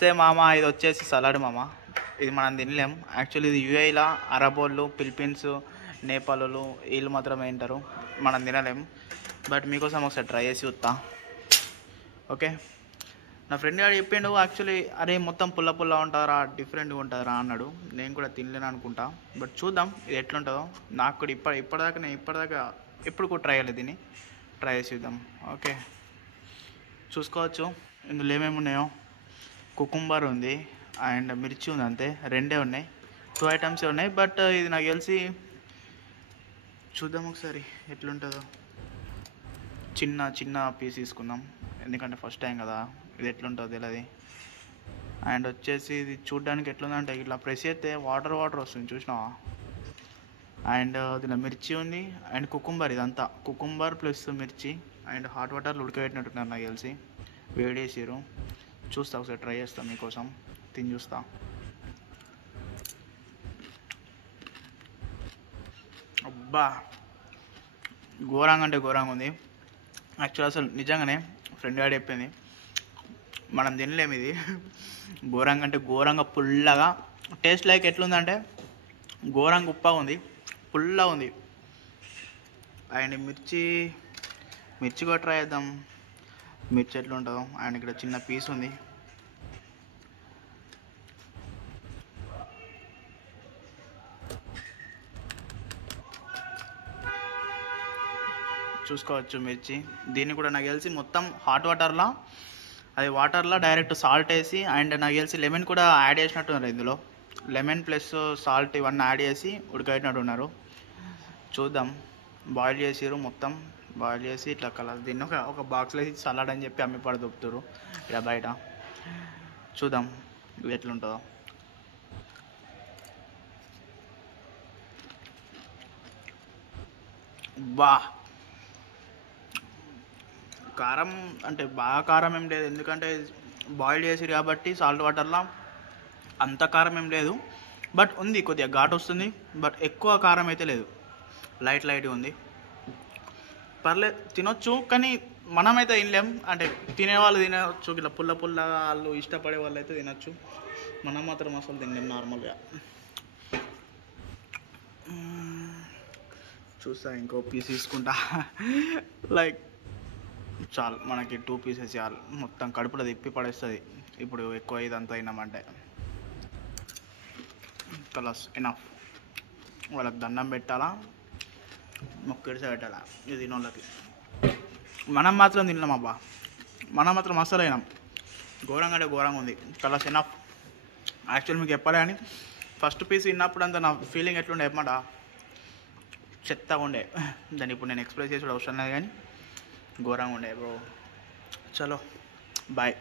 నమస్తే మామ, ఇది వచ్చేసి సలాడ్ మామ. ఇది మనం తినలేం. యాక్చువల్లీ ఇది యూఏఈలో అరబోళ్ళు, ఫిలిపీన్స్, నేపాల్లో వీళ్ళు మాత్రమే తింటారు. మనం తినలేం. బట్ మీకోసం ఒకసారి ట్రై చేసి చూస్తా. ఓకే, నా ఫ్రెండ్ గారు చెప్పిండు యాక్చువల్లీ, అరే మొత్తం పుల్ల పుల్ల ఉంటారా, డిఫరెంట్గా ఉంటుందా అన్నాడు. నేను కూడా తినలేను అనుకుంటా. బట్ చూద్దాం ఇది ఎట్లుంటుందో. నాకు కూడా ఇప్పటిదాకా ఎప్పుడు కూడా ట్రై చేయలేదు. దీన్ని ట్రై చేసి చూద్దాం. ఓకే, చూసుకోవచ్చు ఇందులో ఏమేమి ఉన్నాయో. కుకుంబర్ ఉంది అండ్ మిర్చి ఉంది, అంతే. రెండే ఉన్నాయి, 2 ఐటమ్సే ఉన్నాయి. బట్ ఇది నాకు తెలిసి చూద్దాం ఒకసారి ఎట్లుంటుందో. చిన్న పీస్ తీసుకుందాం, ఎందుకంటే ఫస్ట్ టైం కదా, ఇది ఎట్లుంటుందో తెలియదు. అండ్ వచ్చేసి ఇది చూడ్డానికి ఎట్లుందంటే ఇట్లా ప్రెస్ చేస్తే వాటర్ వస్తుంది, చూసినావా. అండ్ దీనిలో మిర్చి ఉంది అండ్ కుకుంబర్. ఇదంతా కుకుంబర్ ప్లస్ మిర్చి అండ్ హాట్ వాటర్లో ఉడకబెట్టినట్టున్నారు నాకు తెలిసి, వేడి చేసారు. చూస్తా, ఒకసారి ట్రై చేస్తాను మీకోసం, తిని చూస్తా. అబ్బా, ఘోరంగా అంటే ఘోరంగా ఉంది. యాక్చువల్ అసలు నిజంగానే ఫ్రెండ్ గారు చెప్పింది, మనం తినలేము ఇది. ఘోరంగా అంటే ఘోరంగా పుల్లగా. టేస్ట్ లైక్ ఎట్లుందంటే ఘోరంగా ఉప్పగా ఉంది, పుల్లగా ఉంది. అండ్ మిర్చి కూడా ట్రై చేద్దాం, మిర్చి ఎట్లుంటుందో. అండ్ ఇక్కడ చిన్న పీస్ ఉంది. చూసుకోవచ్చు మిర్చి. దీన్ని కూడా నాకు తెలిసి మొత్తం హాట్ వాటర్లో డైరెక్ట్ సాల్ట్ వేసి, అండ్ నాకు తెలిసి లెమన్ కూడా యాడ్ చేసినట్టున్నారు ఇందులో. లెమన్ ప్లస్ సాల్ట్ ఇవన్నీ యాడ్ చేసి ఉడకబెట్టినట్టున్నారు. చూద్దాం. బాయిల్ చేసిరు, మొత్తం బాయిల్ చేసి ఇట్లా కలర్. దీన్ని ఒక బాక్స్లో వేసి సలాడ్ అని చెప్పి అమ్మి పడి దొప్పుతారు ఇలా బయట. చూద్దాం ఇది ఎట్లుంటుందో. బా, కారం అంటే బాగా కారం ఏం లేదు, ఎందుకంటే బాయిల్ చేసిరు కాబట్టి సాల్ట్ వాటర్లో. అంత కారం ఏం లేదు, బట్ ఉంది, కొద్దిగా ఘాటు వస్తుంది. బట్ ఎక్కువ కారం అయితే లేదు, లైట్గా ఉంది. పర్లేదు, తినొచ్చు. కానీ మనమైతే తినలేం. అంటే తినేవాళ్ళు తినవచ్చు, ఇట్లా పుల్లగా వాళ్ళు ఇష్టపడే వాళ్ళు అయితే తినచ్చు. మనం మాత్రం అసలు తినలేం నార్మల్గా. చూస్తా, ఇంకో పీస్ తీసుకుంటా. లైక్ చాలు, మనకి 2 పీసెస్ చాలు. మొత్తం కడుపులో తిప్పి పడేస్తుంది ఇప్పుడు ఎక్కువ ఇదంతా తిన్నామంటే. Colours enough. వాళ్ళకి దండం పెట్టాలా, మొక్కడిసే పెట్టాలా ఇది తినోళ్ళకి. మనం మాత్రం తిన్నాం అబ్బా, మనం మాత్రం అస్సలు అయినాం. ఘోరంగా అంటే ఘోరంగా ఉంది. Colours enough. యాక్చువల్ మీకు చెప్పాలి కానీ ఫస్ట్ పీస్ తిన్నప్పుడు అంతా నా ఫీలింగ్ ఎట్లుండే చెప్పమాట, చెత్తగా ఉండే. దాన్ని ఇప్పుడు నేను ఎక్స్ప్రెస్ చేసి అవసరం లేదు, కానీ ఘోరంగా ఉండే బ్రో. చలో బాయ్.